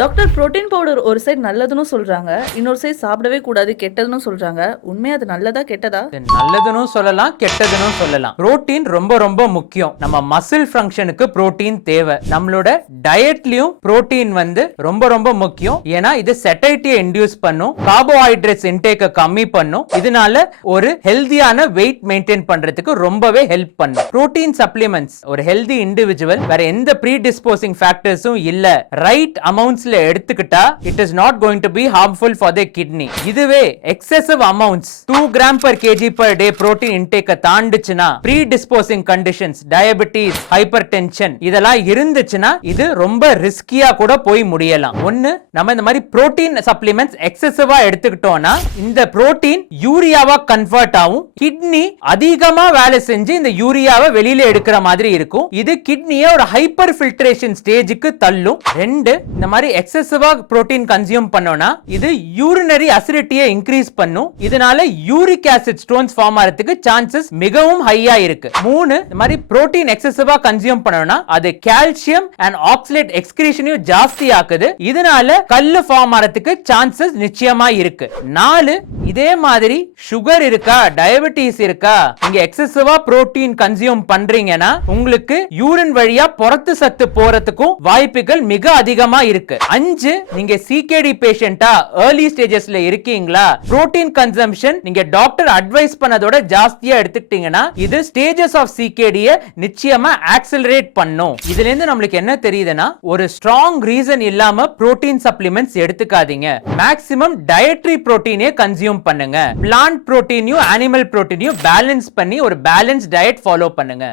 Doctor protein powder ஒரு side நல்லதுன்னு சொல்றாங்க, இன்னொரு சைடு சாப்பிடவே கூடாது கெட்டதுன்னு சொல்றாங்க. உண்மையா அது நல்லதா கெட்டதா? நல்லதுன்னு சொல்லலாம், கெட்டதுன்னு சொல்லலாம். புரோட்டீன் ரொம்ப ரொம்ப முக்கியம். நம்ம மசில் ஃபங்க்ஷனுக்கு புரோட்டீன் தேவை. நம்மளோட டயட்லயும் புரோட்டீன் ரொம்ப ரொம்ப முக்கியம். ஏன்னா இது செட்டைட்டியை இன்டியூஸ் பண்ணும், கார்போஹைட்ரேட்ஸ் இன்டேக்க கம்மி பண்ணும். இதனால ஒரு ஹெல்தியான வெயிட் மெயின்டைன் பண்றதுக்கு ரொம்பவே ஹெல்ப் பண்ணும். புரோட்டீன் சப்ளிமெண்ட்ஸ் ஒரு ஹெல்தி இண்டிவிஜுவல் வேற எந்த ப்ரீ டிஸ்போசிங் ஃபேக்டர்ஸும் இல்ல, ரைட் அமௌண்ட்ஸ்ல எடுத்துக்கிட்டா it is not going to be harmful for the kidney. இதுவே excessive amounts 2 gram per kg per day protein இன்டேக்க தாண்டுச்சுனா, predisposing conditions, diabetes, hypertension இதெல்லாம் இருந்துச்சுன்னா இது ரொம்ப ரிஸ்கியா கூட போய் முடியலாம். ஒன்னு, நம்ம இந்த மாதிரி புரோட்டீன் சப்ளிமெண்ட்ஸ் எக்ஸசிவா எடுத்துக்கிட்டோம்னா இந்த புரோட்டீன் யூரியாவா கன்வெர்ட் ஆகும். கிட்னி அதிகமா வேலை செஞ்சு இந்த யூரியாவை வெளியில எடுக்கிற மாதிரி இருக்கும். இது கிட்னியை ஒரு ஹைப்பர் ஃபில்ட்ரேஷன் ஸ்டேஜுக்கு தள்ளும். ரெண்டு, இந்த மாதிரி எக்ஸசிவா புரோட்டீன் கன்சியூம் பண்ணோம்னா இது யூரினரி அசிடிட்டியை இன்க்ரீஸ் பண்ணும். இதனால யூரிக் ஆசிட் ஸ்டோன்ஸ் ஃபார்ம் ஆகிறதுக்கு சான்சஸ் மிகவும் ஹையா இருக்கு. மூணு, இந்த மாதிரி புரோட்டீன் எக்ஸசிவா கன்சியூம் பண்ணோம்னா அது கால்சியம் அண்ட் ஆக்சலேட் எக்ஸ்கிரீஷனையும் ஜாஸ்தி ஆக்குது. இதனால கல்லு ஃபார்ம் ஆகிறதுக்கு சான்சஸ் நிச்சயமா இருக்கு. நாலு, இதே மாதிரி சுகர் இருக்கா, டயபெட்டிஸ் இருக்கா, நீங்க எக்ஸசிவா புரோட்டீன் கன்சியூம் பண்றீங்கன்னா உங்களுக்கு யூரின் வழியா புறத்து சத்து போறதுக்கும் வாய்ப்புகள் மிக அதிகமா இருக்கு. அஞ்சு, நீங்க சிகேடி பேஷண்டா ஏர்லி ஸ்டேஜஸ்ல இருக்கீங்களா, புரோட்டீன் கன்சம்ப்ஷன் நீங்க டாக்டர் அட்வைஸ் பண்ணதோட ஜாஸ்தியா எடுத்துக்கிட்டீங்கன்னா இது ஸ்டேஜஸ் ஆஃப் சிகேடியை நிச்சயமா ஆக்சலரேட் பண்ணும். இதுல இருந்து நம்மளுக்கு என்ன தெரியுதுன்னா, ஒரு ஸ்ட்ராங் ரீசன் இல்லாம புரோட்டீன் சப்ளிமெண்ட்ஸ் எடுத்துக்காதீங்க. மேக்ஸிமம் டயட்ரி புரோட்டீனே கன்சியூம் பண்ணுங்க. பிளான்ட் புரோட்டீனையும் அனிமல் புரோட்டீனையும் பேலன்ஸ் பண்ணி ஒரு பேலன்ஸ் டயட் ஃபாலோ பண்ணுங்க.